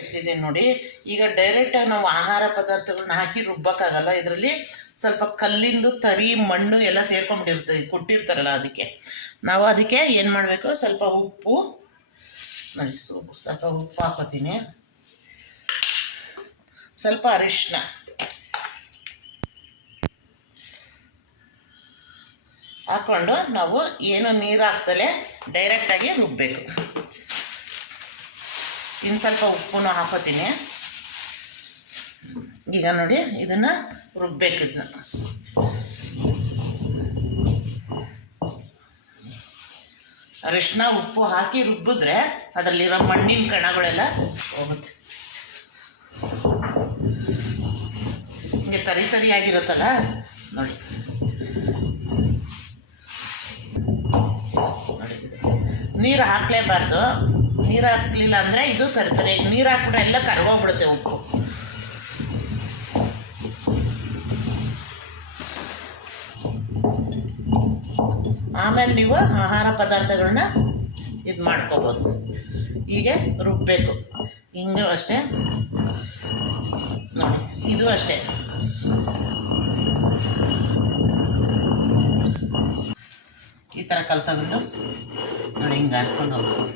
ಎತ್ತಿದ್ದೀನಿ ನೋಡಿ. ಈಗ ಡೈರೆಕ್ಟಾಗಿ ನಾವು ಆಹಾರ ಪದಾರ್ಥಗಳನ್ನ ಹಾಕಿ ರುಬ್ಬಕ್ಕಾಗಲ್ಲ. ಇದರಲ್ಲಿ ಸ್ವಲ್ಪ ಕಲ್ಲಿಂದು ತರಿ ಮಣ್ಣು ಎಲ್ಲ ಸೇರ್ಕೊಂಡ್ಬಿಟ್ಟಿರ್ತದೆ, ಕೊಟ್ಟಿರ್ತಾರಲ್ಲ. ಅದಕ್ಕೆ ಏನು ಮಾಡಬೇಕು, ಸ್ವಲ್ಪ ಉಪ್ಪು ನೋಡಿ, ಸ್ವಲ್ಪ ಉಪ್ಪು ಹಾಕೋತೀನಿ, ಸ್ವಲ್ಪ ಅರಿಶಿನ, ಹಾಕ್ಕೊಂಡು ನಾವು ಏನು ನೀರು ಹಾಕ್ತಲೇ ಡೈರೆಕ್ಟಾಗಿ ರುಬ್ಬಬೇಕು. ಇನ್ನು ಸ್ವಲ್ಪ ಉಪ್ಪನ್ನು ಹಾಕೋತೀನಿ. ಈಗ ನೋಡಿ, ಇದನ್ನು ರುಬ್ಬಬೇಕು. ಇದನ್ನ ಅರಿಶಿನ ಉಪ್ಪು ಹಾಕಿ ರುಬ್ಬಿದ್ರೆ ಅದರಲ್ಲಿರೋ ಮಣ್ಣಿನ ಕಣಗಳೆಲ್ಲ ಹೋಗುತ್ತೆ. ಹಿಂಗೆ ತರಿಯಾಗಿರುತ್ತಲ್ಲ ನೋಡಿ. ನೀರು ಹಾಕಲೇಬಾರ್ದು. ನೀರು ಹಾಕಲಿಲ್ಲ ಅಂದರೆ ಇದು ತರಿ. ನೀರು ಹಾಕ್ಬಿಟ್ರೆ ಎಲ್ಲ ಕರಗೋಗ್ಬಿಡುತ್ತೆ ಉಪ್ಪು. ಆಮೇಲೆ ನೀವು ಆಹಾರ ಪದಾರ್ಥಗಳನ್ನ ಇದು ಮಾಡ್ಕೋಬೋದು. ಹೀಗೆ ರುಬ್ಬಬೇಕು. ಹಿಂಗೂ ಅಷ್ಟೇ ನೋಡಿ, ಇದು ಅಷ್ಟೇ. ಈ ಥರ ಕಲ್ ತಗೊಂಡು ನೋಡಿ, ಹಿಂಗೆ ಹಾಕ್ಕೊಂಡು ಹೋಗ್ಬೇಕು.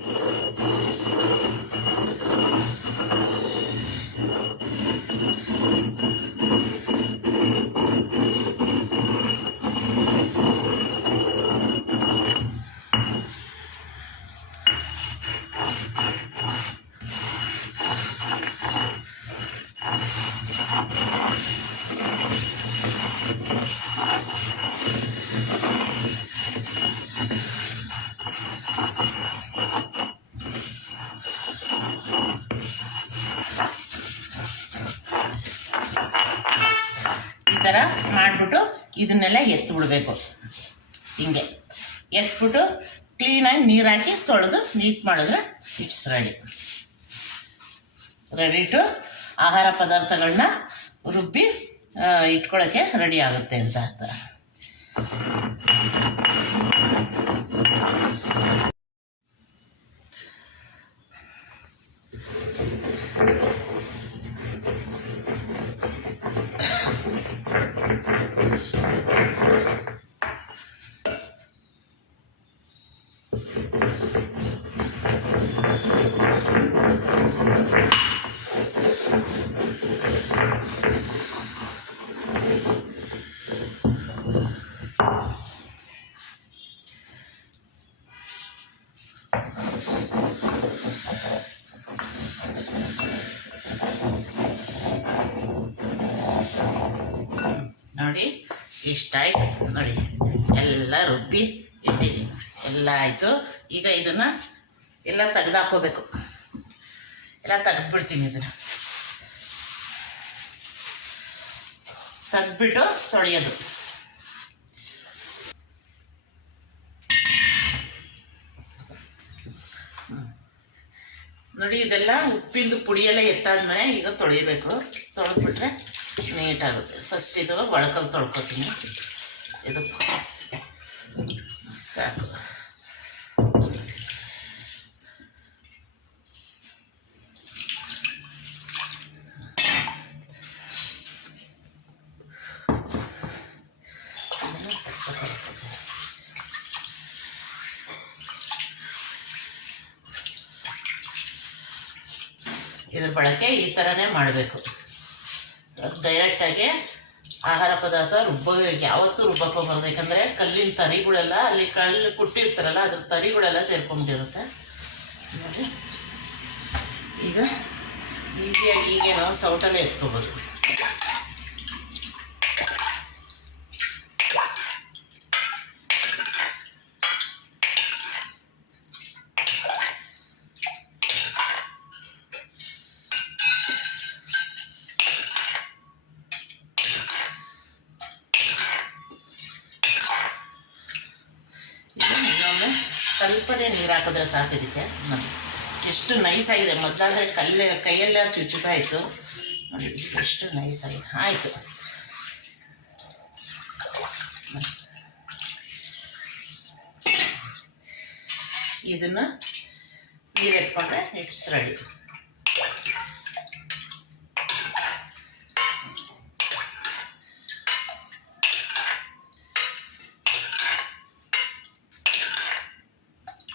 ಈ ಥರ ಮಾಡಿಬಿಟ್ಟು ಇದನ್ನೆಲ್ಲ ಎತ್ತಿಬಿಡ್ಬೇಕು. ಹಿಂಗೆ ಎತ್ಬಿಟ್ಟು ಕ್ಲೀನಾಗಿ ನೀರು ಹಾಕಿ ತೊಳೆದು ನೀಟ್ ಮಾಡಿದ್ರೆ ಇಟ್ಸ್ ರೆಡಿ ಟು ಆಹಾರ ಪದಾರ್ಥಗಳನ್ನ ರುಬ್ಬಿ ಇಟ್ಕೊಳ್ಳೋಕ್ಕೆ ರೆಡಿ ಆಗುತ್ತೆ ಅಂತ ಅರ್ಥ. ನೋಡಿ, ಇಷ್ಟಾಯ್ತು ನೋಡಿ, ಎಲ್ಲ ರುಬ್ಬಿ ಇಟ್ಟಿದ್ದೀನಿ, ಎಲ್ಲ ಆಯಿತು. ಈಗ ಇದನ್ನು ಎಲ್ಲ ತೆಗೆದಾಕೋಬೇಕು. ಎಲ್ಲ ತೆಗೆದ್ಬಿಡ್ತೀನಿ. ಇದನ್ನು ತೆಗೆದ್ಬಿಟ್ಟು ತೊಳೆಯೋದು. ನೋಡಿ, ಇದೆಲ್ಲ ಉಪ್ಪಿಂದು ಪುಡಿಯೆಲ್ಲ ಎತ್ತಾದ್ಮೇಲೆ ಈಗ ತೊಳಿಬೇಕು. ತೊಳೆದ್ಬಿಟ್ರೆ ನೀಟಾಗುತ್ತೆ. ಫಸ್ಟ್ ಇದು ಒಳಕಲ್ಲಿ ತೊಳ್ಕೊತೀನಿ. ಇದು ಸಾಕು. ಇದ್ರ ಬಳಕೆ ಈ ಥರನೇ ಮಾಡಬೇಕು. ಡೈರೆಕ್ಟಾಗಿ ಆಹಾರ ಪದಾರ್ಥ ಯಾವತ್ತೂ ರುಬ್ಬಕ್ಕೋಗ್ಬಾರ್ದು. ಯಾಕಂದರೆ ಕಲ್ಲಿನ ತರಿಗಳೆಲ್ಲ, ಅಲ್ಲಿ ಕಲ್ಲು ಕುಟ್ಟಿರ್ತಾರಲ್ಲ, ಅದ್ರ ತರಿಗಳೆಲ್ಲ ಸೇರ್ಕೊಂಡ್ಬಿಟ್ಟಿರುತ್ತೆ ನೋಡಿ. ಈಗ ಈಸಿಯಾಗಿ ಹೀಗೆ ನಾವು ಸೌಟಲ್ಲೇ ಎತ್ಕೋಬೋದು. ಸ್ವಲ್ಪನೇ ನೀರು ಹಾಕಿದ್ರೆ ಸಾಕು. ಇದಕ್ಕೆ ನೋಡಿ ಎಷ್ಟು ನೈಸಾಗಿದೆ. ಮೊದಲಾದರೆ ಕೈಯೆಲ್ಲ ಚುಚ್ಚುತ್ತಾ ಇತ್ತು ನೋಡಿ, ಎಷ್ಟು ನೈಸಾಗಿದೆ. ಆಯಿತು, ಇದನ್ನು ನೀರು ಎತ್ಕೊಂಡ್ರೆ ಇಟ್ಸ್ ರೆಡಿ.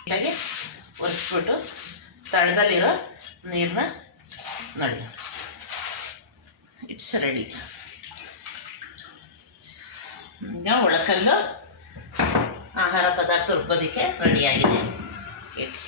ಹಾಗೆ ಒರೆಸ್ಬಿಟ್ಟು ತಳದಲ್ಲಿರೋ ನೀರನ್ನ ನೋಡಿ ಇಟ್ಸ್ ರೆಡಿ. ಈಗ ಒಳಕಲ್ಲು ಆಹಾರ ಪದಾರ್ಥ ರುಬ್ಬೋದಕ್ಕೆ ರೆಡಿಯಾಗಿದೆ. ಇಟ್ಸ್